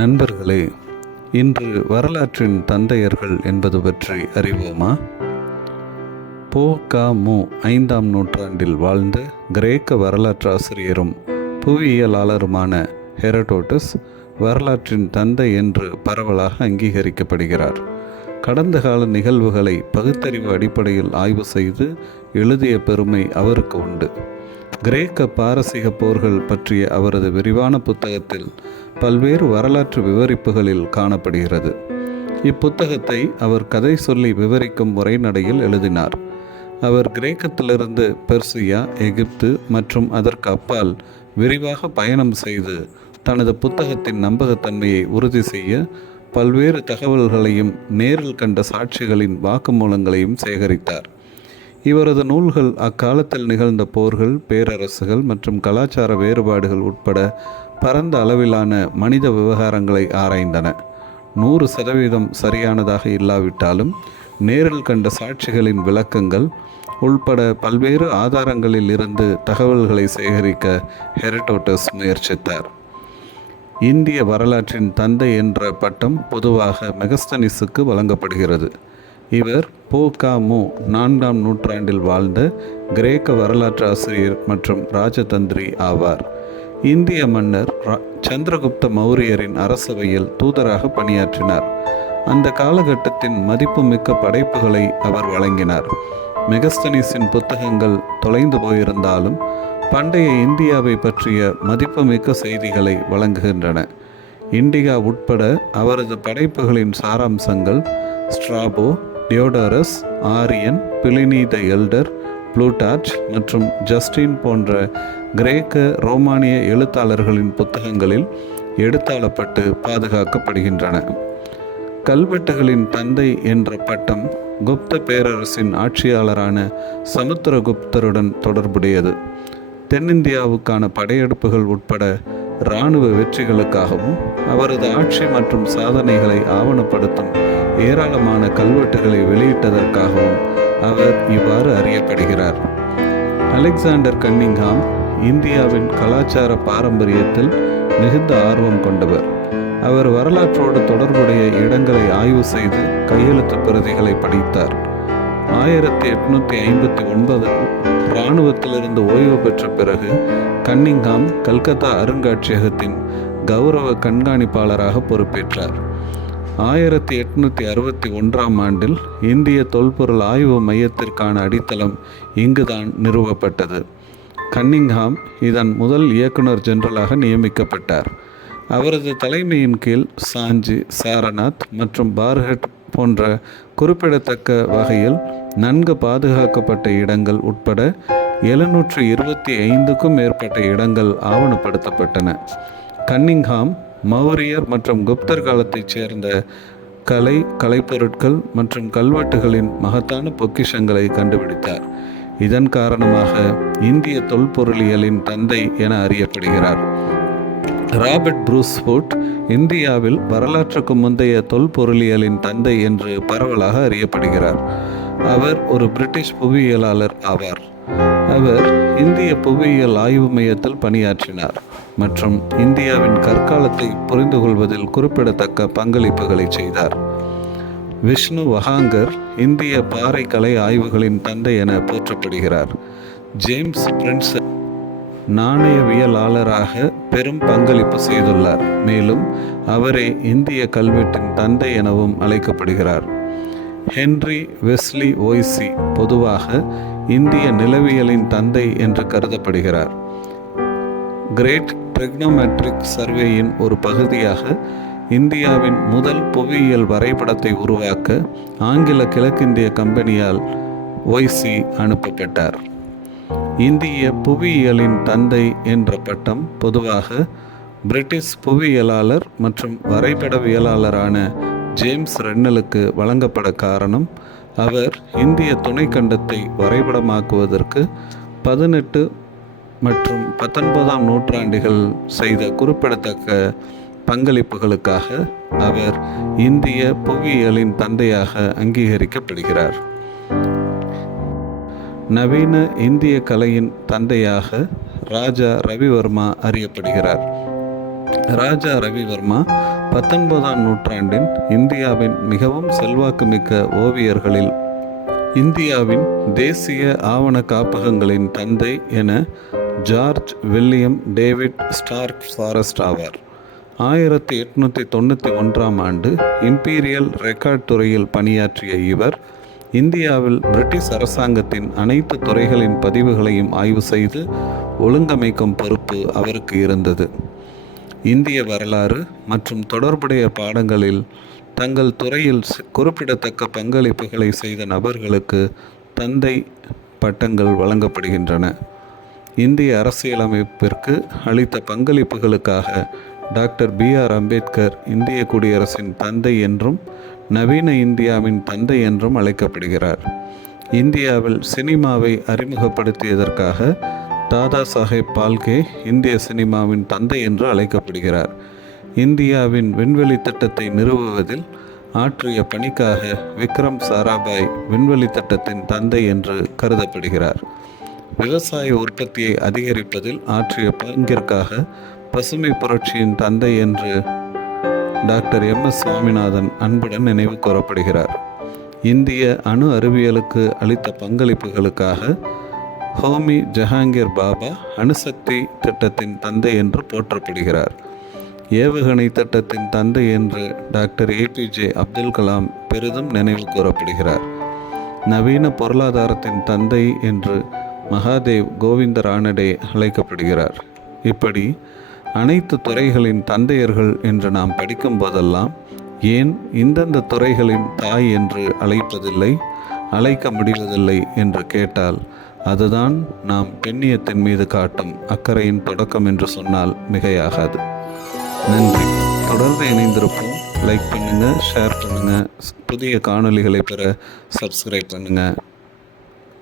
நண்பர்களே, இன்று வரலாற்றின் தந்தையர்கள் என்பது பற்றி அறிவோமா? பொ.க.மு. 5ஆம் நூற்றாண்டில் வாழ்ந்த கிரேக்க வரலாற்றாசிரியரும் புவியியலாளருமான ஹெரோடோட்டஸ் வரலாற்றின் தந்தை என்று பரவலாக அங்கீகரிக்கப்படுகிறார். கடந்த கால நிகழ்வுகளை பகுத்தறிவு அடிப்படையில் ஆய்வு செய்து எழுதிய பெருமை அவருக்கு உண்டு. கிரேக்க பாரசீக போர்கள் பற்றிய அவரது விரிவான புத்தகத்தில் பல்வேறு வரலாற்று விவரிப்புகளில் காணப்படுகிறது. இப்புத்தகத்தை அவர் கதை சொல்லி விவரிக்கும் உரைநடையில் எழுதினார். அவர் கிரேக்கத்திலிருந்து பெர்சியா, எகிப்து மற்றும் அதற்கு அப்பால் விரிவாக பயணம் செய்து தனது புத்தகத்தின் நம்பகத்தன்மையை உறுதி செய்ய பல்வேறு தகவல்களையும் நேரில் கண்ட சாட்சிகளின் வாக்குமூலங்களையும் சேகரித்தார். இவரது நூல்கள் அக்காலத்தில் நிகழ்ந்த போர்கள், பேரரசுகள் மற்றும் கலாச்சார வேறுபாடுகள் உட்பட பரந்த அளவிலான மனித விவகாரங்களை ஆராய்ந்தன. 100% சரியானதாக இல்லாவிட்டாலும் நேரில் கண்ட சாட்சிகளின் விளக்கங்கள் உள்பட பல்வேறு ஆதாரங்களில் இருந்து தகவல்களை சேகரிக்க ஹெரோடோட்டஸ் முயற்சித்தார். இந்திய வரலாற்றின் தந்தை என்ற பட்டம் பொதுவாக மெகஸ்தனிஸுக்கு வழங்கப்படுகிறது. இவர் பொ.க.மு. 4ஆம் நூற்றாண்டில் வாழ்ந்த கிரேக்க வரலாற்று ஆசிரியர் மற்றும் ராஜதந்திரி ஆவார். இந்திய மன்னர் சந்திரகுப்த மௌரியரின் அரசவையில் தூதராக பணியாற்றினார். அந்த காலகட்டத்தின் மதிப்புமிக்க படைப்புகளை அவர் வழங்கினார். மெகஸ்தனிஸின் புத்தகங்கள் தொலைந்து போயிருந்தாலும் பண்டைய இந்தியாவை பற்றிய மதிப்புமிக்க செய்திகளை வழங்குகின்றன. இண்டிகா உட்பட அவரது படைப்புகளின் சாராம்சங்கள் Strabo, Diodorus, Arrian, Pliny the Elder, Plutarch மற்றும் ஜஸ்டின் போன்ற கிரேக்க ரோமானிய எழுத்தாளர்களின் புத்தகங்களில் எடுத்தாளப்பட்டு பாதுகாக்கப்படுகின்றன. கல்வெட்டுகளின் தந்தை என்ற பட்டம் குப்த பேரரசின் ஆட்சியாளரான சமுத்திரகுப்தருடன் தொடர்புடையது. தென்னிந்தியாவுக்கான படையெடுப்புகள் உட்பட இராணுவ வெற்றிகளுக்காகவும் அவரது ஆட்சி மற்றும் சாதனைகளை ஆவணப்படுத்தும் ஏராளமான கல்வெட்டுகளை வெளியிட்டதற்காகவும் அவர் இவ்வாறு அறியப்படுகிறார். அலெக்சாண்டர் கன்னிங்ஹாம் இந்தியாவின் கலாச்சார பாரம்பரியத்தில் மிகுந்த ஆர்வம் கொண்டவர். அவர் வரலாற்றோடு தொடர்புடைய இடங்களை ஆய்வு செய்து கையெழுத்து பிரதிகளை படித்தார். 1859 இராணுவத்திலிருந்து ஓய்வு பெற்ற பிறகு கன்னிங்ஹாம் கல்கத்தா அருங்காட்சியகத்தின் கௌரவ கண்காணிப்பாளராக பொறுப்பேற்றார். 1861ஆம் ஆண்டில் இந்திய தொல்பொருள் ஆய்வு மையத்திற்கான அடித்தளம் இங்குதான் நிறுவப்பட்டது. கன்னிங்ஹாம் இதன் முதல் இயக்குனர் ஜெனரலாக நியமிக்கப்பட்டார். அவரது தலைமையின் கீழ் சாஞ்சி, சாரநாத் மற்றும் பார்ஹட் போன்ற குறிப்பிடத்தக்க வகையில் நன்கு பாதுகாக்கப்பட்ட இடங்கள் உட்பட 725க்கும் மேற்பட்ட இடங்கள் ஆவணப்படுத்தப்பட்டன. கன்னிங்ஹாம் மௌரியர் மற்றும் குப்தர் காலத்தைச் சேர்ந்த கலைப்பொருட்கள் மற்றும் கல்வெட்டுகளின் மகத்தான பொக்கிஷங்களை கண்டுபிடித்தார். இதன் காரணமாக இந்திய தொல்பொருளியலின் தந்தை என அறியப்படுகிறார். ராபர்ட் ப்ரூஸ்ஃபுட் இந்தியாவில் வரலாற்றுக்கு முந்தைய தொல்பொருளியலின் தந்தை என்று பரவலாக அறியப்படுகிறார். அவர் ஒரு பிரிட்டிஷ் புவியியலாளர் ஆவார். அவர் இந்திய புவியியல் ஆய்வு மையத்தில் பணியாற்றினார் மற்றும் இந்தியாவின் கற்காலத்தை புரிந்து கொள்வதில் குறிப்பிடத்தக்க பங்களிப்புகளை செய்தார். விஷ்ணு வஹாங்கர் இந்திய பாறை கலை ஆய்வுகளின் தந்தை என போற்றப்படுகிறார். ஜேம்ஸ் பிரின்ஸ் நாணயவியலாளராக பெரும் பங்களிப்பு செய்துள்ளார். மேலும் அவரே இந்திய கல்வெட்டின் தந்தை எனவும் அழைக்கப்படுகிறார். ஹென்றி வெஸ்லி ஓய்சி பொதுவாக இந்திய நிலவியலின் தந்தை என்று கருதப்படுகிறார். கிரேட் ட்ரிக்னோமெட்ரிக் சர்வேயின் ஒரு பகுதியாக இந்தியாவின் முதல் புவியியல் வரைபடத்தை உருவாக்க ஆங்கில கிழக்கிந்திய கம்பெனியால் ஓய்சி அனுப்பப்பட்டார். இந்திய புவியியலின் தந்தை என்ற பட்டம் பொதுவாக பிரிட்டிஷ் புவியியலாளர் மற்றும் வரைபடவியலாளரான ஜேம்ஸ் ரென்னலுக்கு வழங்கப்பட காரணம் அவர் இந்திய துணைக்கண்டத்தை வரைபடமாக்குவதற்கு 18 மற்றும் 19ஆம் நூற்றாண்டுகள் செய்த குறிப்பிடத்தக்க பங்களிப்புகளுக்காக அவர் இந்திய புவியியலின் தந்தையாக அங்கீகரிக்கப்படுகிறார். நவீன இந்திய கலையின் தந்தையாக ராஜா ரவிவர்மா அறியப்படுகிறார். ராஜா ரவிவர்மா 19ஆம் நூற்றாண்டின் இந்தியாவின் மிகவும் செல்வாக்குமிக்க ஓவியர்களில் இந்தியாவின் தேசிய ஆவண காப்பகங்களின் தந்தை என George William David Starck Forrest ஆவார். 1891ஆம் ஆண்டு இம்பீரியல் ரெக்கார்ட் துறையில் பணியாற்றிய இவர் இந்தியாவில் பிரிட்டிஷ் அரசாங்கத்தின் அனைத்து துறைகளின் பதிவுகளையும் ஆய்வு செய்து ஒழுங்கமைக்கும் பொறுப்பு அவருக்கு இருந்தது. இந்திய வரலாறு மற்றும் தொடர்புடைய பாடங்களில் தங்கள் துறையில் குறிப்பிடத்தக்க பங்களிப்புகளை செய்த நபர்களுக்கு தந்தை பட்டங்கள் வழங்கப்படுகின்றன. இந்திய அரசியலமைப்பிற்கு அளித்த பங்களிப்புகளுக்காக டாக்டர் B.R. அம்பேத்கர் இந்திய குடியரசின் தந்தை என்றும் நவீன இந்தியாவின் தந்தை என்றும் அழைக்கப்படுகிறார். இந்தியாவில் சினிமாவை அறிமுகப்படுத்தியதற்காக தாதா சாஹேப் பால்கே இந்திய சினிமாவின் தந்தை என்று அழைக்கப்படுகிறார். இந்தியாவின் விண்வெளி திட்டத்தை நிறுவுவதில் ஆற்றிய பணிக்காக விக்ரம் சாராபாய் விண்வெளி திட்டத்தின் தந்தை என்று கருதப்படுகிறார். விவசாய உற்பத்தியை அதிகரிப்பதில் ஆற்றிய பங்கிற்காக பசுமை புரட்சியின் தந்தை என்று டாக்டர் M.S. சுவாமிநாதன் அன்புடன் நினைவு கூறப்படுகிறார். இந்திய அணு அறிவியலுக்கு அளித்த பங்களிப்புகளுக்காக ஹோமி ஜஹாங்கீர் பாபா அணுசக்தி திட்டத்தின் தந்தை என்று போற்றப்படுகிறார். ஏவுகணை திட்டத்தின் தந்தை என்று டாக்டர் APJ அப்துல் கலாம் பெரிதும் நினைவு கூறப்படுகிறார். நவீன பொருளாதாரத்தின் தந்தை என்று மகாதேவ் கோவிந்த ரானடே அழைக்கப்படுகிறார். இப்படி அனைத்து துறைகளின் தந்தையர்கள் என்று நாம் படிக்கும் போதெல்லாம் ஏன் இந்தந்த துறைகளின் தாய் என்று அழைக்க முடிவதில்லை என்று கேட்டால் அதுதான் நாம் பெண்ணியத்தின் மீது காட்டும் அக்கறையின் தொடக்கம் என்று சொன்னால் மிகையாகாது. நன்றி. தொடர்ந்து இணைந்திருப்போம். லைக் பண்ணுங்கள், ஷேர் பண்ணுங்கள். புதிய காணொளிகளை பெற சப்ஸ்கிரைப் பண்ணுங்கள்.